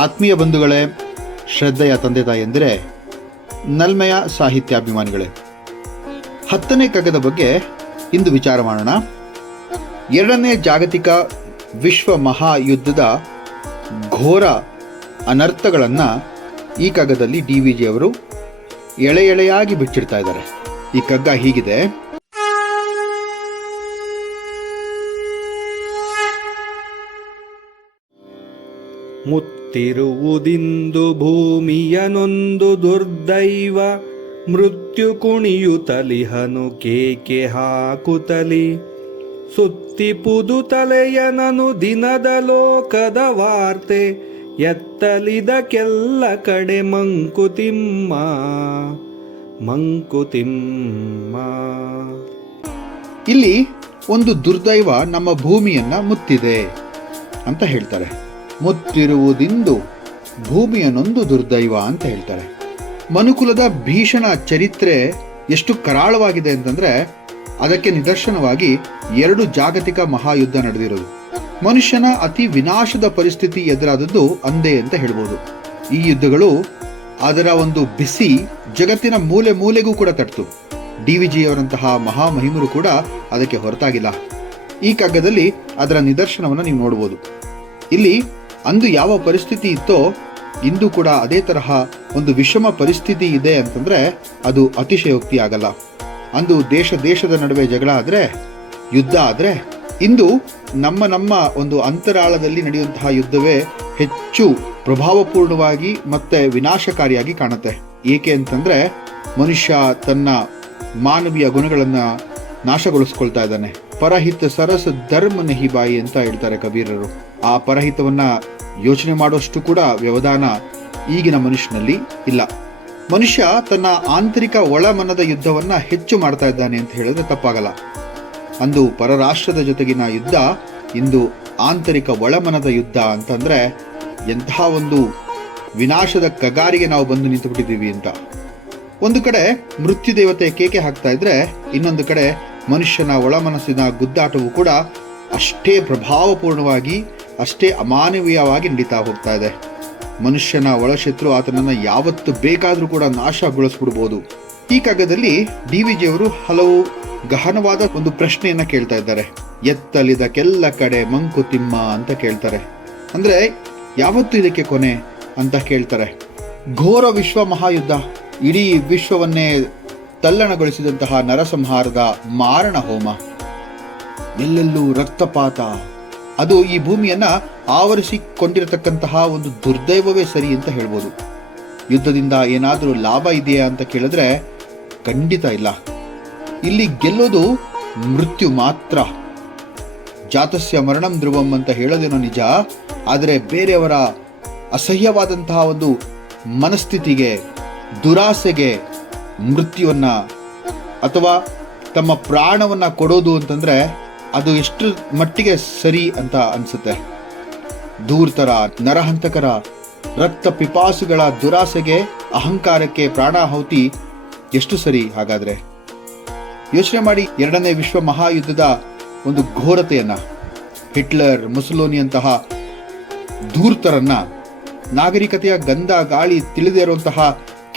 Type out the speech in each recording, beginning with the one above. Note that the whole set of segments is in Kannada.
ಆತ್ಮೀಯ ಬಂಧುಗಳೇ, ಶ್ರದ್ಧೆಯ ತಂದೆ ತಾಯಂದಿರೇ, ನಲ್ಮೆಯ ಸಾಹಿತ್ಯಾಭಿಮಾನಿಗಳೇ, 10ನೇ ಕಗ್ಗದ ಬಗ್ಗೆ ಇಂದು ವಿಚಾರ ಮಾಡೋಣ. 2ನೇ ಜಾಗತಿಕ ವಿಶ್ವ ಮಹಾಯುದ್ಧದ ಘೋರ ಅನರ್ಥಗಳನ್ನು ಈ ಕಗ್ಗದಲ್ಲಿ DVG ಅವರು ಎಳೆ ಎಳೆಯಾಗಿ ಬಿಚ್ಚಿಡ್ತಾ ಇದ್ದಾರೆ. ಈ ಕಗ್ಗ ಹೀಗಿದೆ: ಮುತ್ತಿರುವುದಿಂದು ಭೂಮಿಯನೊಂದು ದುರ್ದೈವ, ಮೃತ್ಯು ಕುಣಿಯುತ್ತಲಿಹನು ಕೇಕೆ ಹಾಕುತ್ತಲಿ. ಸುತ್ತಿಪುದು ತಲೆಯನನು ದಿನದ ಲೋಕದ ವಾರ್ತೆ, ಎತ್ತಲಿದಕ್ಕೆಲ್ಲ ಕಡೆ ಮಂಕುತಿಮ್ಮ ಮಂಕುತಿಮ್ಮ. ಇಲ್ಲಿ ಒಂದು ದುರ್ದೈವ ನಮ್ಮ ಭೂಮಿಯನ್ನ ಮುತ್ತಿದೆ ಅಂತ ಹೇಳ್ತಾರೆ. ಮುತ್ತಿರುವುದಿಂದು ಭೂಮಿಯನೊಂದು ದುರ್ದೈವ ಅಂತ ಹೇಳ್ತಾರೆ. ಮನುಕುಲದ ಭೀಷಣ ಚರಿತ್ರೆ ಎಷ್ಟು ಕರಾಳವಾಗಿದೆ ಅಂತಂದ್ರೆ ಅದಕ್ಕೆ ನಿದರ್ಶನವಾಗಿ 2 ಜಾಗತಿಕ ಮಹಾಯುದ್ಧ ನಡೆದಿರೋದು. ಮನುಷ್ಯನ ಅತಿ ವಿನಾಶದ ಪರಿಸ್ಥಿತಿ ಎದುರಾದದ್ದು ಅಂದೇ ಅಂತ ಹೇಳ್ಬೋದು. ಈ ಯುದ್ಧಗಳು ಅದರ ಒಂದು ಬಿಸಿ ಜಗತ್ತಿನ ಮೂಲೆ ಮೂಲೆಗೂ ಕೂಡ ತಟ್ಟಿತು. DVG ಅವರಂತಹ ಮಹಾಮಹಿಮರು ಕೂಡ ಅದಕ್ಕೆ ಹೊರತಾಗಿಲ್ಲ. ಈ ಕಗ್ಗದಲ್ಲಿ ಅದರ ನಿದರ್ಶನವನ್ನು ನೀವು ನೋಡ್ಬೋದು. ಇಲ್ಲಿ ಅಂದು ಯಾವ ಪರಿಸ್ಥಿತಿ ಇತ್ತೋ ಇಂದು ಕೂಡ ಅದೇ ತರಹ ಒಂದು ವಿಷಮ ಪರಿಸ್ಥಿತಿ ಇದೆ ಅಂತಂದ್ರೆ ಅದು ಅತಿಶಯೋಕ್ತಿ ಆಗಲ್ಲ. ಅಂದು ದೇಶದ ನಡುವೆ ಜಗಳ ಆದರೆ, ಯುದ್ಧ ಆದರೆ, ಇಂದು ನಮ್ಮ ಒಂದು ಅಂತರಾಳದಲ್ಲಿ ನಡೆಯುವಂತಹ ಯುದ್ಧವೇ ಹೆಚ್ಚು ಪ್ರಭಾವಪೂರ್ಣವಾಗಿ ಮತ್ತೆ ವಿನಾಶಕಾರಿಯಾಗಿ ಕಾಣುತ್ತೆ. ಏಕೆ ಅಂತಂದ್ರೆ ಮನುಷ್ಯ ತನ್ನ ಮಾನವೀಯ ಗುಣಗಳನ್ನು ನಾಶಗೊಳಿಸ್ಕೊಳ್ತಾ ಇದ್ದಾನೆ. ಪರಹಿತ ಸರಸ ಧರ್ಮ ನಹಿಬಾಯಿ ಅಂತ ಹೇಳ್ತಾರೆ ಕಬೀರರು. ಆ ಪರಹಿತವನ್ನ ಯೋಚನೆ ಮಾಡುವಷ್ಟು ಕೂಡ ವ್ಯವಧಾನ ಈಗಿನ ಮನುಷ್ಯನಲ್ಲಿ ಇಲ್ಲ. ಮನುಷ್ಯ ತನ್ನ ಆಂತರಿಕ ಒಳಮನದ ಯುದ್ಧವನ್ನ ಹೆಚ್ಚು ಮಾಡ್ತಾ ಇದ್ದಾನೆ ಅಂತ ಹೇಳಿದ್ರೆ ತಪ್ಪಾಗಲ್ಲ. ಅಂದು ಪರರಾಷ್ಟ್ರದ ಜೊತೆಗಿನ ಯುದ್ಧ, ಇಂದು ಆಂತರಿಕ ಒಳಮನದ ಯುದ್ಧ ಅಂತಂದ್ರೆ ಎಂತಹ ಒಂದು ವಿನಾಶದ ಕಗಾರಿಗೆ ನಾವು ಬಂದು ನಿಂತುಬಿಟ್ಟಿದ್ದೀವಿ ಅಂತ. ಒಂದು ಕಡೆ ಮೃತ್ಯು ದೇವತೆ ಕೇಕೆ ಹಾಕ್ತಾ ಇದ್ರೆ, ಇನ್ನೊಂದು ಕಡೆ ಮನುಷ್ಯನ ಒಳಮನಸ್ಸಿನ ಗುದ್ದಾಟವು ಕೂಡ ಅಷ್ಟೇ ಪ್ರಭಾವಪೂರ್ಣವಾಗಿ, ಅಷ್ಟೇ ಅಮಾನವೀಯವಾಗಿ ನಡೀತಾ ಹೋಗ್ತಾ ಇದೆ. ಮನುಷ್ಯನ ಒಳಶತ್ರು ಆತನನ್ನು ಯಾವತ್ತು ಬೇಕಾದರೂ ಕೂಡ ನಾಶಗೊಳಿಸ್ಬಿಡ್ಬೋದು. ಈ ಕಗ್ಗದಲ್ಲಿ DVG ಅವರು ಹಲವು ಗಹನವಾದ ಒಂದು ಪ್ರಶ್ನೆಯನ್ನ ಕೇಳ್ತಾ ಇದ್ದಾರೆ. ಎತ್ತಲಿದಕ್ಕೆಲ್ಲ ಕಡೆ ಮಂಕುತಿಮ್ಮ ಅಂತ ಕೇಳ್ತಾರೆ. ಅಂದ್ರೆ ಯಾವತ್ತು ಇದಕ್ಕೆ ಕೊನೆ ಅಂತ ಕೇಳ್ತಾರೆ. ಘೋರ ವಿಶ್ವ ಮಹಾಯುದ್ಧ, ಇಡೀ ವಿಶ್ವವನ್ನೇ ತಲ್ಲಣಗೊಳಿಸಿದಂತಹ ನರಸಂಹಾರದ ಮಾರಣ ಹೋಮ, ಎಲ್ಲೆಲ್ಲೂ ರಕ್ತಪಾತ, ಅದು ಈ ಭೂಮಿಯನ್ನ ಆವರಿಸಿಕೊಂಡಿರತಕ್ಕಂತಹ ಒಂದು ದುರ್ದೈವವೇ ಸರಿ ಅಂತ ಹೇಳ್ಬೋದು. ಯುದ್ಧದಿಂದ ಏನಾದರೂ ಲಾಭ ಇದೆಯಾ ಅಂತ ಕೇಳಿದ್ರೆ ಖಂಡಿತ ಇಲ್ಲ. ಇಲ್ಲಿ ಗೆಲ್ಲೋದು ಮೃತ್ಯು ಮಾತ್ರ. ಜಾತಸ್ಯ ಮರಣಂ ಧ್ರುವಂ ಅಂತ ಹೇಳೋದೇನೋ ನಿಜ, ಆದರೆ ಬೇರೆಯವರ ಅಸಹ್ಯವಾದಂತಹ ಒಂದು ಮನಸ್ಥಿತಿಗೆ, ದುರಾಸೆಗೆ ಮೃತ್ಯುವನ್ನ ಅಥವಾ ತಮ್ಮ ಪ್ರಾಣವನ್ನ ಕೊಡೋದು ಅಂತಂದ್ರೆ ಅದು ಎಷ್ಟು ಮಟ್ಟಿಗೆ ಸರಿ ಅಂತ ಅನ್ಸುತ್ತೆ. ಧೂರ್ತರ, ನರಹಂತಕರ, ರಕ್ತ ಪಿಪಾಸುಗಳ ದುರಾಸೆಗೆ, ಅಹಂಕಾರಕ್ಕೆ ಪ್ರಾಣಾಹುತಿ ಎಷ್ಟು ಸರಿ ಹಾಗಾದ್ರೆ? ಯೋಚನೆ ಮಾಡಿ 2ನೇ ವಿಶ್ವ ಮಹಾಯುದ್ಧದ ಒಂದು ಘೋರತೆಯನ್ನ. ಹಿಟ್ಲರ್, ಮುಸೋಲಿನಿಯಂತಹ ಧೂರ್ತರನ್ನ, ನಾಗರಿಕತೆಯ ಗಂಧ ಗಾಳಿ ತಿಳಿದೇ ಇರುವಂತಹ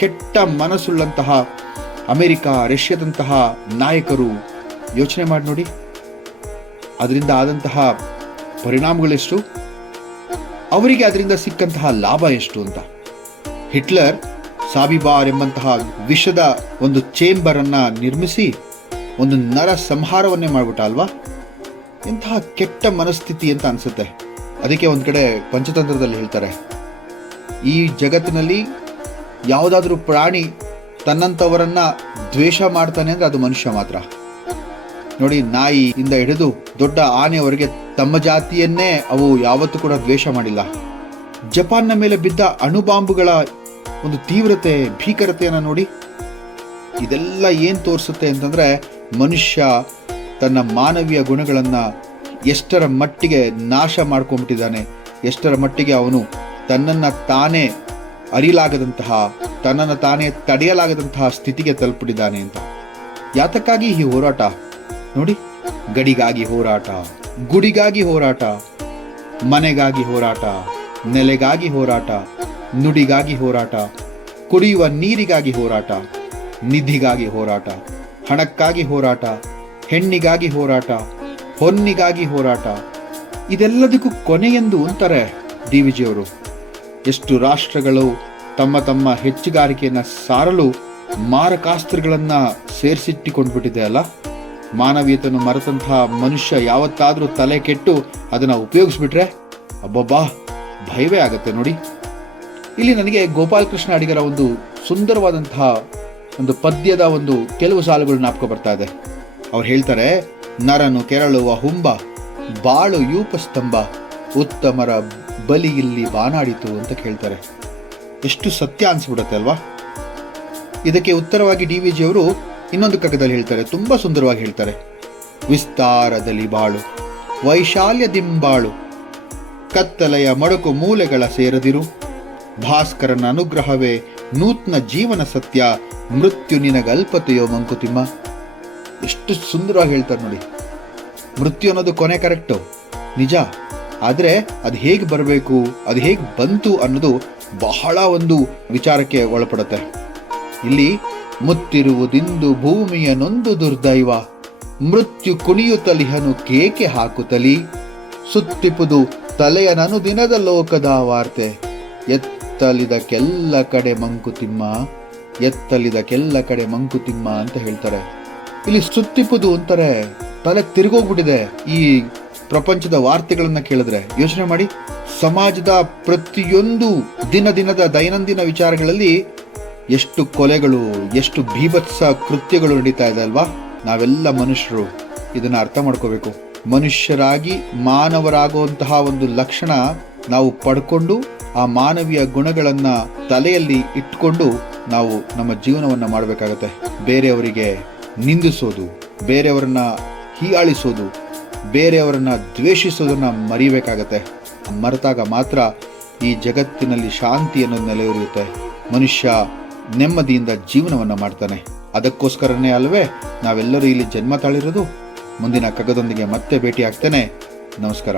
ಕೆಟ್ಟ ಮನಸ್ಸುಳ್ಳಂತಹ ಅಮೆರಿಕ, ರಷ್ಯಾದಂತಹ ನಾಯಕರು ಯೋಚನೆ ಮಾಡಿ ನೋಡಿ, ಅದರಿಂದ ಆದಂತಹ ಪರಿಣಾಮಗಳೆಷ್ಟು, ಅವರಿಗೆ ಅದರಿಂದ ಸಿಕ್ಕಂತಹ ಲಾಭ ಎಷ್ಟು ಅಂತ. ಹಿಟ್ಲರ್ ಸಾವಿಬಾರ್ ಎಂಬಂತಹ ವಿಷದ ಒಂದು ಚೇಂಬರ್ ಅನ್ನ ನಿರ್ಮಿಸಿ ಒಂದು ನರ ಸಂಹಾರವನ್ನೇ ಮಾಡ್ಬಿಟ್ಟ ಅಲ್ವಾ? ಎಂತಹ ಕೆಟ್ಟ ಮನಸ್ಥಿತಿ ಅಂತ ಅನ್ಸುತ್ತೆ. ಅದಕ್ಕೆ ಒಂದ್ ಕಡೆ ಪಂಚತಂತ್ರದಲ್ಲಿ ಹೇಳ್ತಾರೆ, ಈ ಜಗತ್ತಿನಲ್ಲಿ ಯಾವುದಾದ್ರೂ ಪ್ರಾಣಿ ತನ್ನಂಥವರನ್ನ ದ್ವೇಷ ಮಾಡ್ತಾನೆ ಅಂದ್ರೆ ಅದು ಮನುಷ್ಯ ಮಾತ್ರ. ನೋಡಿ, ನಾಯಿಯಿಂದ ಹಿಡಿದು ದೊಡ್ಡ ಆನೆಯವರೆಗೆ ತಮ್ಮ ಜಾತಿಯನ್ನೇ ಅವು ಯಾವತ್ತೂ ಕೂಡ ದ್ವೇಷ ಮಾಡಿಲ್ಲ. ಜಪಾನ್ನ ಮೇಲೆ ಬಿದ್ದ ಅಣುಬಾಂಬುಗಳ ಒಂದು ತೀವ್ರತೆ, ಭೀಕರತೆಯನ್ನು ನೋಡಿ. ಇದೆಲ್ಲ ಏನ್ ತೋರಿಸುತ್ತೆ ಅಂತಂದ್ರೆ ಮನುಷ್ಯ ತನ್ನ ಮಾನವೀಯ ಗುಣಗಳನ್ನ ಎಷ್ಟರ ಮಟ್ಟಿಗೆ ನಾಶ ಮಾಡ್ಕೊಂಡ್ಬಿಟ್ಟಿದ್ದಾನೆ, ಎಷ್ಟರ ಮಟ್ಟಿಗೆ ಅವನು ತನ್ನನ್ನು ತಾನೇ ಅರಿಲಾಗದಂತಹ, ತನ್ನನ್ನು ತಾನೇ ತಡೆಯಲಾಗದಂತಹ ಸ್ಥಿತಿಗೆ ತಲುಪಿಟ್ಟಿದ್ದಾನೆ ಅಂತ. ಯಾತಕ್ಕಾಗಿ ಈ ಹೋರಾಟ ನೋಡಿ? ಗಡಿಗಾಗಿ ಹೋರಾಟ, ಗುಡಿಗಾಗಿ ಹೋರಾಟ, ಮನೆಗಾಗಿ ಹೋರಾಟ, ನೆಲೆಗಾಗಿ ಹೋರಾಟ, ನುಡಿಗಾಗಿ ಹೋರಾಟ, ಕುಡಿಯುವ ನೀರಿಗಾಗಿ ಹೋರಾಟ, ನಿಧಿಗಾಗಿ ಹೋರಾಟ, ಹಣಕ್ಕಾಗಿ ಹೋರಾಟ, ಹೆಣ್ಣಿಗಾಗಿ ಹೋರಾಟ, ಹೊನ್ನಿಗಾಗಿ ಹೋರಾಟ. ಇದೆಲ್ಲದಕ್ಕೂ ಕೊನೆಯೆಂದು ಅಂತಾರೆ ಡಿ ವಿಜಿಯವರು. ಎಷ್ಟು ರಾಷ್ಟ್ರಗಳು ತಮ್ಮ ತಮ್ಮ ಹೆಚ್ಚುಗಾರಿಕೆಯನ್ನು ಸಾರಲು ಮಾರಕಾಸ್ತ್ರಗಳನ್ನು ಸೇರಿಸಿಟ್ಟಿಕೊಂಡ್ಬಿಟ್ಟಿದೆ ಅಲ್ಲ. ಮಾನವೀಯತೆಯನ್ನು ಮರೆತಂತಹ ಮನುಷ್ಯ ಯಾವತ್ತಾದರೂ ತಲೆ ಕೆಟ್ಟು ಅದನ್ನು ಉಪಯೋಗಿಸ್ಬಿಟ್ರೆ ಅಬ್ಬಬ್ಬಾ ಭಯವೇ ಆಗತ್ತೆ ನೋಡಿ. ಇಲ್ಲಿ ನನಗೆ ಗೋಪಾಲಕೃಷ್ಣ ಅಡಿಗರ ಒಂದು ಸುಂದರವಾದಂತಹ ಒಂದು ಪದ್ಯದ ಒಂದು ಕೆಲವು ಸಾಲುಗಳು ಜ್ಞಾಪಕ ಬರ್ತಾ ಇದೆ. ಅವ್ರು ಹೇಳ್ತಾರೆ, ನರನು ಕೆರಳುವ ಹುಂಬ, ಬಾಳು ಯೂಪಸ್ತಂಭ, ಉತ್ತಮರ ಬಲಿ ಇಲ್ಲಿ ಬಾನಾಡಿತು ಅಂತ ಕೇಳ್ತಾರೆ. ಎಷ್ಟು ಸತ್ಯ ಅನ್ಸ್ಬಿಡುತ್ತೆ ಅಲ್ವಾ. ಇದಕ್ಕೆ ಉತ್ತರವಾಗಿ ಡಿ ವಿ ಜಿಯವರು ಇನ್ನೊಂದು ಕಗ್ಗದಲ್ಲಿ ಹೇಳ್ತಾರೆ, ತುಂಬಾ ಸುಂದರವಾಗಿ ಹೇಳ್ತಾರೆ. ವಿಸ್ತಾರದಲ್ಲಿ ಬಾಳು, ವೈಶಾಲ್ಯದಿಂಬಾಳು, ಕತ್ತಲೆಯ ಮಡಕು ಮೂಲೆಗಳ ಸೇರದಿರು, ಭಾಸ್ಕರನ ಅನುಗ್ರಹವೇ ನೂತನ ಜೀವನ ಸತ್ಯ, ಮೃತ್ಯು ನಿನಗಲ್ಪತೆಯೋ ಮಂಕುತಿಮ್ಮ. ಎಷ್ಟು ಸುಂದರವಾಗಿ ಹೇಳ್ತಾರೆ ನೋಡಿ. ಮೃತ್ಯು ಅನ್ನೋದು ಕೊನೆ ಕರೆಕ್ಟು, ನಿಜ. ಆದರೆ ಅದು ಹೇಗೆ ಬರಬೇಕು, ಅದು ಹೇಗೆ ಬಂತು ಅನ್ನೋದು ಬಹಳ ಒಂದು ವಿಚಾರಕ್ಕೆ ಒಳಪಡುತ್ತೆ. ಇಲ್ಲಿ ಮುತ್ತಿರುವುದಿಂದು ಭೂಮಿಯ ನೊಂದು ದುರ್ದೈವ, ಮೃತ್ಯು ಕುಣಿಯುತ್ತಲಿಹನು ಕೇಕೆ ಹಾಕುತ್ತಲಿ, ಸುತ್ತಿಪುದು ತಲೆಯನನು ದಿನದ ಲೋಕದ ವಾರ್ತೆ, ಎತ್ತಲಿದಕ್ಕೆಲ್ಲ ಕಡೆ ಮಂಕುತಿಮ್ಮ, ಎತ್ತಲಿದಕ್ಕೆಲ್ಲ ಕಡೆ ಮಂಕುತಿಮ್ಮ ಅಂತ ಹೇಳ್ತಾರೆ. ಇಲ್ಲಿ ಸುತ್ತಿಪುದು ಅಂತಾರೆ, ತಲೆ ತಿರುಗೋಗ್ಬಿಟ್ಟಿದೆ ಈ ಪ್ರಪಂಚದ ವಾರ್ತೆಗಳನ್ನ ಕೇಳಿದ್ರೆ. ಯೋಚನೆ ಮಾಡಿ, ಸಮಾಜದ ಪ್ರತಿಯೊಂದು ದಿನದ ದೈನಂದಿನ ವಿಚಾರಗಳಲ್ಲಿ ಎಷ್ಟು ಕೊಲೆಗಳು, ಎಷ್ಟು ಭೀಭತ್ಸ ಕೃತ್ಯಗಳು ನಡೀತಾ ಇದೆ ಅಲ್ವಾ. ನಾವೆಲ್ಲ ಮನುಷ್ಯರು ಇದನ್ನ ಅರ್ಥ ಮಾಡ್ಕೋಬೇಕು. ಮನುಷ್ಯರಾಗಿ ಮಾನವರಾಗುವಂತಹ ಒಂದು ಲಕ್ಷಣ ನಾವು ಪಡ್ಕೊಂಡು ಆ ಮಾನವೀಯ ಗುಣಗಳನ್ನ ತಲೆಯಲ್ಲಿ ಇಟ್ಕೊಂಡು ನಾವು ನಮ್ಮ ಜೀವನವನ್ನ ಮಾಡಬೇಕಾಗತ್ತೆ. ಬೇರೆಯವರಿಗೆ ನಿಂದಿಸೋದು, ಬೇರೆಯವರನ್ನ ಹೀಯಾಳಿಸೋದು, ಬೇರೆಯವರನ್ನ ದ್ವೇಷಿಸೋದನ್ನ ಮರಿಬೇಕಾಗತ್ತೆ. ಮರೆತಾಗ ಮಾತ್ರ ಈ ಜಗತ್ತಿನಲ್ಲಿ ಶಾಂತಿ ಅನ್ನೋದು ನೆಲೆಯೂರುತ್ತೆ. ಮನುಷ್ಯ ನೆಮ್ಮದಿಯಿಂದ ಜೀವನವನ್ನು ಮಾಡ್ತಾನೆ. ಅದಕ್ಕೋಸ್ಕರನೇ ಅಲ್ವೇ ನಾವೆಲ್ಲರೂ ಇಲ್ಲಿ ಜನ್ಮ ತಾಳಿರೋದು. ಮುಂದಿನ ಕಗ್ಗದೊಂದಿಗೆ ಮತ್ತೆ ಭೇಟಿ ಆಗ್ತೇನೆ. ನಮಸ್ಕಾರ.